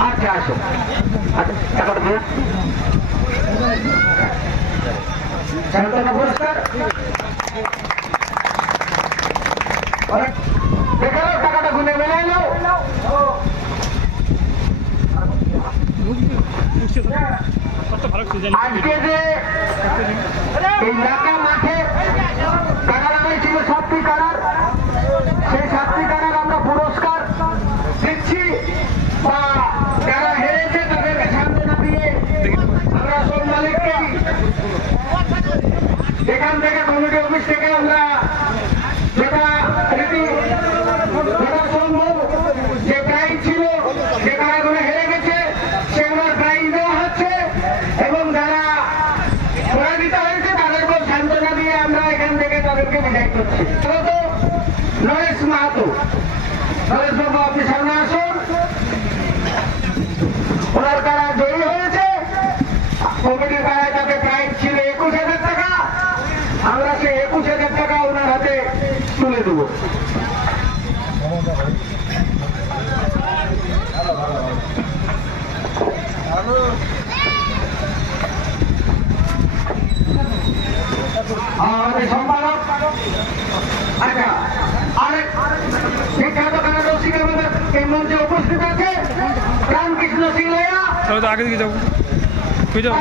আচ্ছা আসো। আচ্ছা টাকাটা নাও, আজকে যে এই মাঠে টাকা সাতটি কারার সেই সাতটি কারার আমরা পুরস্কার দিচ্ছি বা যারা হেরেছে তাদেরকে সান্ত্বনা দিয়ে আমরা সব মালিককে এখান থেকে কমিটি অফিস থেকে আমরা যেটা রীতি যেটা সম্ভব যে প্রাইজ ছিল যে কারাগুলো হেরে গেছে সেগুলোর প্রাইজ দেওয়া হচ্ছে এবং যারা পরাজিত হয়েছে তাদেরকে সান্ত্বনা দিয়ে আমরা এখান থেকে বিদায় করছি মাহাতো। নরেশ বাবু, আপনি সামনে আসুন। ওনার কারা জয়ী হয়েছে? কমিটির কারায় তাকে ছিল একুশ হাজার টাকা। আমরা সেই একুশ হাজার টাকা ওনার হাতে তুলে দেবো। আমাদের সম্পাদক আচ্ছা আরেক বিখ্যাত কানা রসিক এই মঞ্চে উপস্থিত আছে রামকৃষ্ণ সিং লাইয়া তাহলে তো আগে দিকে যাব। তুই যাও।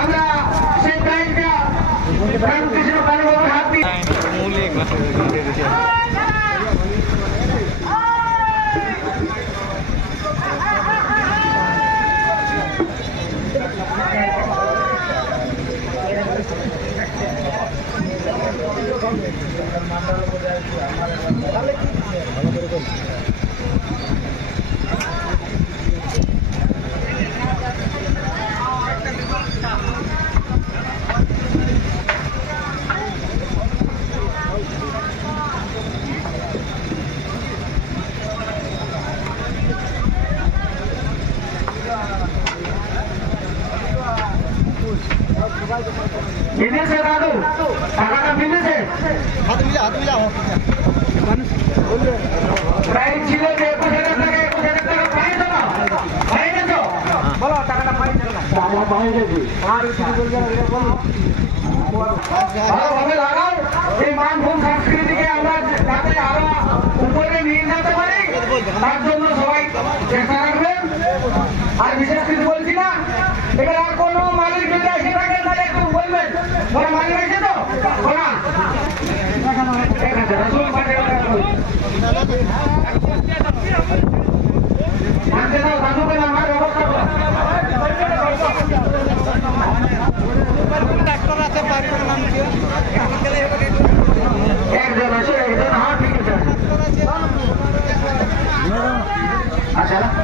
আমরা সেই প্রাইজটা রামকৃষ্ণ কালীবাবুর হাত দিয়ে মিলেছে দাদু টাকাটা মিলেছে হাত মিলা হাত মিলা প্রাইজ ছিল যে একুশ হাজার টাকা একুশ হাজার টাকা প্রাইজ হলো। পাই গেছো বলো টাকাটা পাই আমরা পাই বলবে ভালোভাবে লাগাও। এই মানভূম সংস্কৃতিকে আমরা যাতে আরও উপরে নিয়ে যেতে পারি তার জন্য বলবেন ওরা মালিক আছে তো ওরা আনতে দাও দাদুকে আমার ব্যবস্থা করো ডাক্তার আছে করে নাম কি একজন আছে একজন হ্যাঁ ঠিক আছে আচ্ছা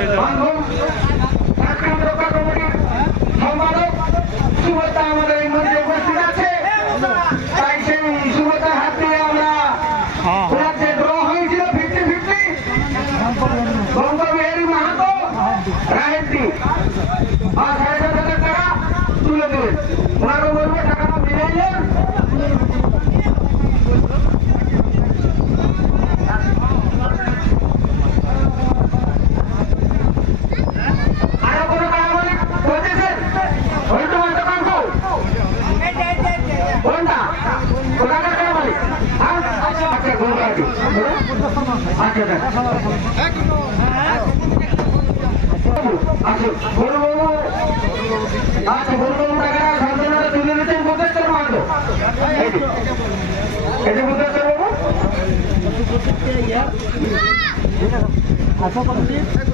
তো যা হয়ে যাও বান্ধব ঝাড়খণ্ড রক্ষা কমিটির সম্পাদক সুভদ্রা আমাদের এই মঞ্চে উপস্থিত আছে তাই সেই সুভদ্রার হাত দিয়ে আমরা হ্যাঁ ওনার যে ড্র হয়েছিল ফিফটি ফিফটি গঙ্গবিহারী মাহাতো রাহেরটি আর সাড়ে সাত হাজার টাকা তুলে দেবেন ওনাকে বলব টাকাটা মিলাইলেন আরও কোনো কারামালিক বলতেছেন হয়তো হয়তো কাঙ্ক কোনটা কোথাকার কারামালিক হ্যাঁ আচ্ছা গৌরাটি আচ্ছা দেখ আচ্ছা গৌরবাবু আচ্ছা গৌরবাবু টাকা সান্ত্বনাটা তুলে দিচ্ছেন বুদ্ধেশ্বর মাহাতো এই যে এই যে বুদ্ধেশ্বর বাবু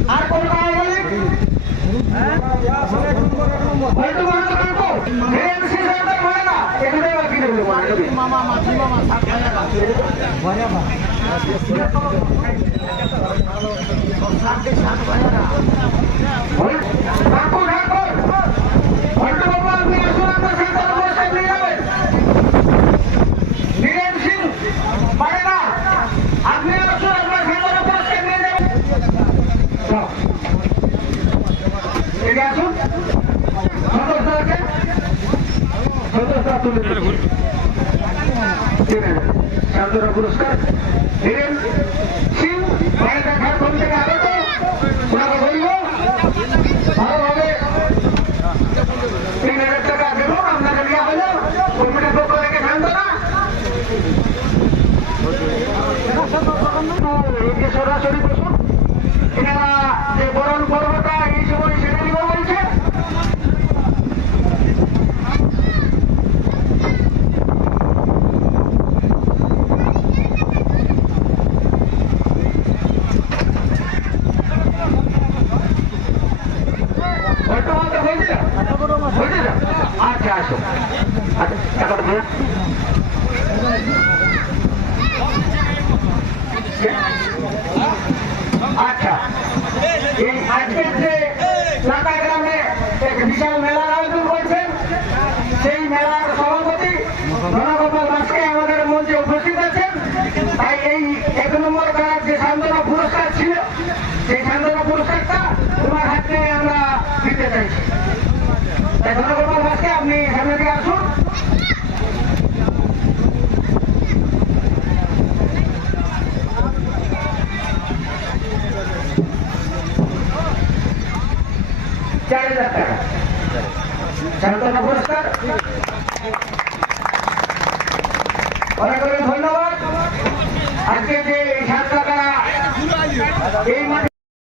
আর কোন হয়তো হয় এখানে মামা মামা সাত ভাইয়া ঠাকুর ঠাকুর হয়তো বাবু আপনি আসুন আপনার সন্তান পুরস্কার নিয়ে যাবেন বীরেন সিং পারে না আপনি আসুন আপনার সন্তান পুরস্কার নিয়ে যাবেন যাও। এদিকে আসুন সন্তোষ দাকে সন্তোষ দা তুলে এবারে দিন। শান্তরা পুরস্কার। সিং থেকে আগত ওনাকে বলব ভালোভাবে তিন হাজার টাকা দেব আপনাকে দেওয়া হলো কমিটির পক্ষ থেকে শান্তনা এদিকে সরাসরি বসুন এনারা যে বরণ পর্বটা এই সময় সেরে দিব বলছে বর্তমান তো হয়েছে না হয়েছে না আচ্ছা আসো। আচ্ছা আচ্ছা এই আজকের যে লাটা গ্রামে এক বিশাল মেলার আয়োজন করছেন, সেই মেলার সভাপতি ধনগোপাল দাসকে আমাদের মঞ্চে উপস্থিত আছেন। তাই এই এক নম্বর মেলার যে সান্ত্বনা পুরস্কার ছিল, সেই সান্ত্বনা পুরস্কারটা তোমার হাতে আমরা দিতে চাইছি তাই ধনগোপাল দাসকে আপনি সামনে দিকে আসুন চার হাজার টাকা। সান্ত্বনা পুরস্কার অনেক ধন্যবাদ। আজকে যে সাত টাকা এই